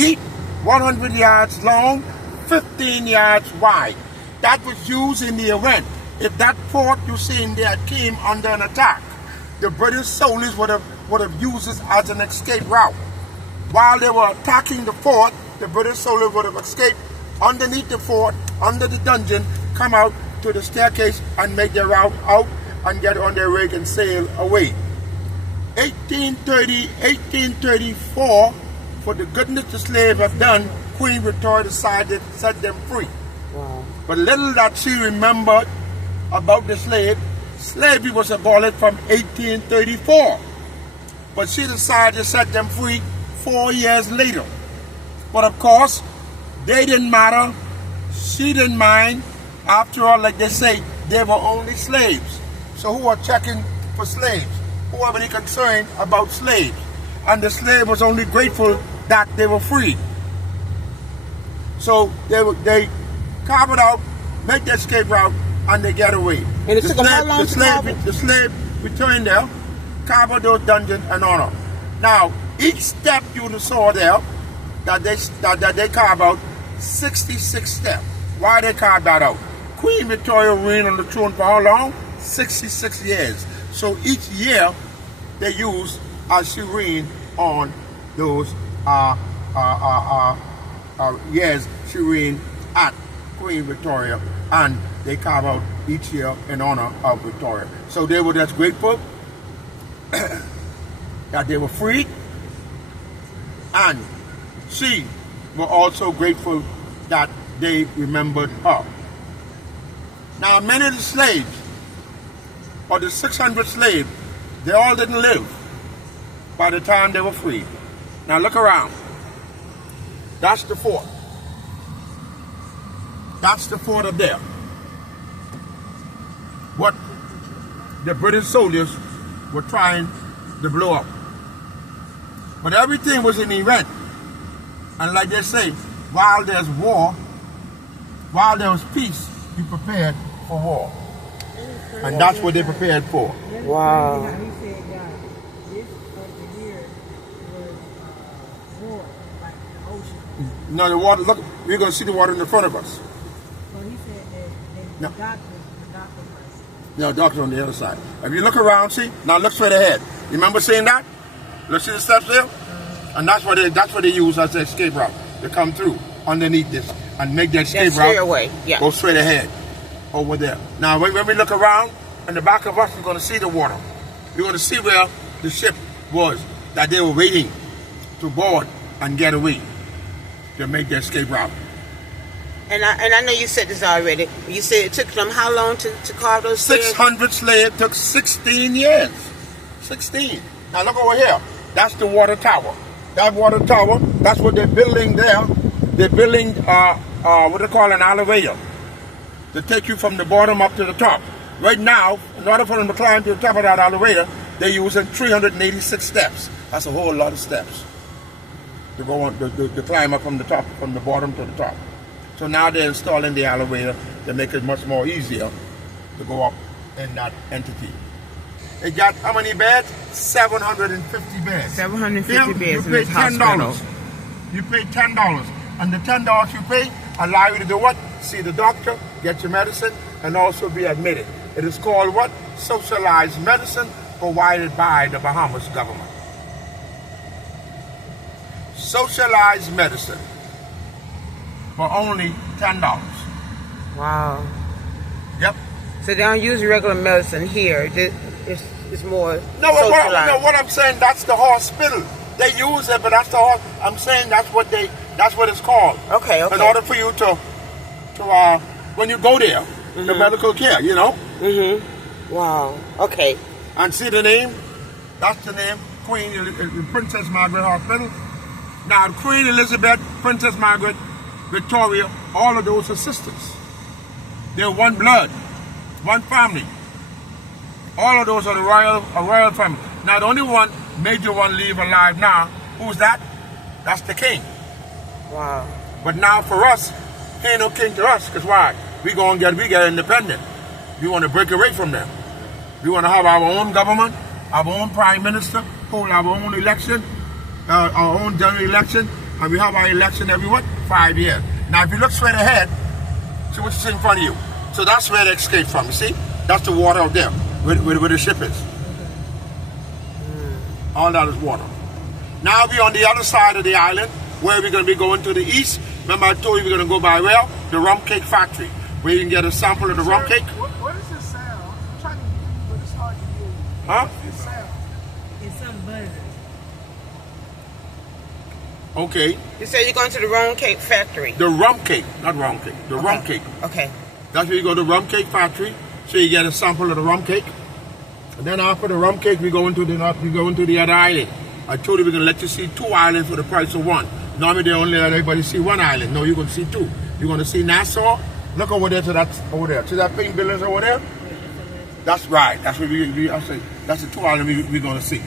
deep, 100 yards long, 15 yards wide. That was used in the event. If that fort you see in there came under an attack, the British soldiers would have used it as an escape route. While they were attacking the fort, the British soldiers would have escaped underneath the fort, under the dungeon, come out to the staircase and make their route out and get on their rig and sail away. 1834, for the goodness the slaves have done, Queen Victoria decided to set them free. Wow. But little that she remembered about the slavery was abolished from 1834. But she decided to set them free 4 years later. But of course, they didn't matter. She didn't mind. After all, like they say, they were only slaves. So who are checking for slaves? Who have any concern about slaves? And the slave was only grateful that they were free. So they carve it out, make their escape route, and they get away. And it took them how long to carve it? The slave returned there, carve out those dungeons and honor. Now, each step you saw there that they carve out, 66 steps. Why they carve that out? Queen Victoria reigned on the throne for how long? 66 years. So each year they use as she reigned on those years she reigned at Queen Victoria, and they carve out each year in honor of Victoria. So they were just grateful that they were free, and she were also grateful that they remembered her. Now, many of the slaves, or the 600 slaves, they all didn't live by the time they were free. Now look around. That's the fort. That's the fort up there. What the British soldiers were trying to blow up. But everything was an event. And like they say, while there's war, while there was peace, be prepared for war. And that's what they prepared for. Wow. He said that this over here was war, like the ocean. No, the water, look, we're going to see the water in the front of us. So he said that No. the doctor was. No, doctor on the other side. If you look around, see, now look straight ahead. You remember seeing that? Look, see the steps there? And that's what they use as the escape route. To come through underneath this and make that escape route. Away. Yeah. Go straight ahead over there. Now, when we look around, in the back of us, we're going to see the water. We're going to see where the ship was that they were waiting to board and get away to make their escape route. And I know you said this already. You said it took them how long to carve those stairs? 600 slaves took 16 years. 16. Now look over here. That's the water tower. That water tower, that's what they're building there. They're building what they call an elevator to take you from the bottom up to the top. Right now, in order for them to climb to the top of that elevator, they're using 386 steps. That's a whole lot of steps to go on to climb up from the top, from the bottom to the top. So now they're installing the elevator to make it much more easier to go up in that entity. It got how many beds? 750 beds. 750 beds in You this pay hospital. $10. You pay $10. And the $10 you pay allow you to do what? See the doctor, get your medicine, and also be admitted. It is called what? Socialized medicine, provided by the Bahamas government. Socialized medicine for only $10. Wow. Yep. So they don't use regular medicine here. It's more socialized. What I'm saying, that's the hospital. They use it, but that's the hospital. I'm saying that's what it's called. Okay. In order for you to when you go there, the medical care, you know. Wow. Okay. And see the name? That's the name, Princess Margaret Hospital. Now, Queen Elizabeth, Princess Margaret, Victoria, all of those are sisters. They're one blood, one family. All of those are the royal family. Now, the only major one leave alive now, who's that? That's the king. Wow. But now for us, he ain't no king to us, because why? We get independent. We want to break away from them. We want to have our own government, our own prime minister, hold our own election, our own general election, And we have our election every what? 5 years. Now, if you look straight ahead, see what you see in front of you. So that's where they escape from. You see? That's the water out there, where the ship is. All that is water. Now we're on the other side of the island, where we're going to be going to the east. Remember I told you we're going to go by where? The rum cake factory, where you can get a sample of the rum cake. What is this sound? I'm trying to hear you, but it's hard to hear you. Huh? This sound. It's some buzzing. Okay. You said you're going to the rum cake factory. The rum cake, not rum cake. The rum cake. Okay. That's where you go to the rum cake factory, so you get a sample of the rum cake. And then after the rum cake, we go into the other island. I told you we're going to let you see 2 islands for the price of 1. Normally they only let everybody see 1 island. No, you're going to see 2. You're going to see Nassau. Look over there to that over there. See that pink buildings over there? That's right. That's what I say. That's the 2 islands we're going to see.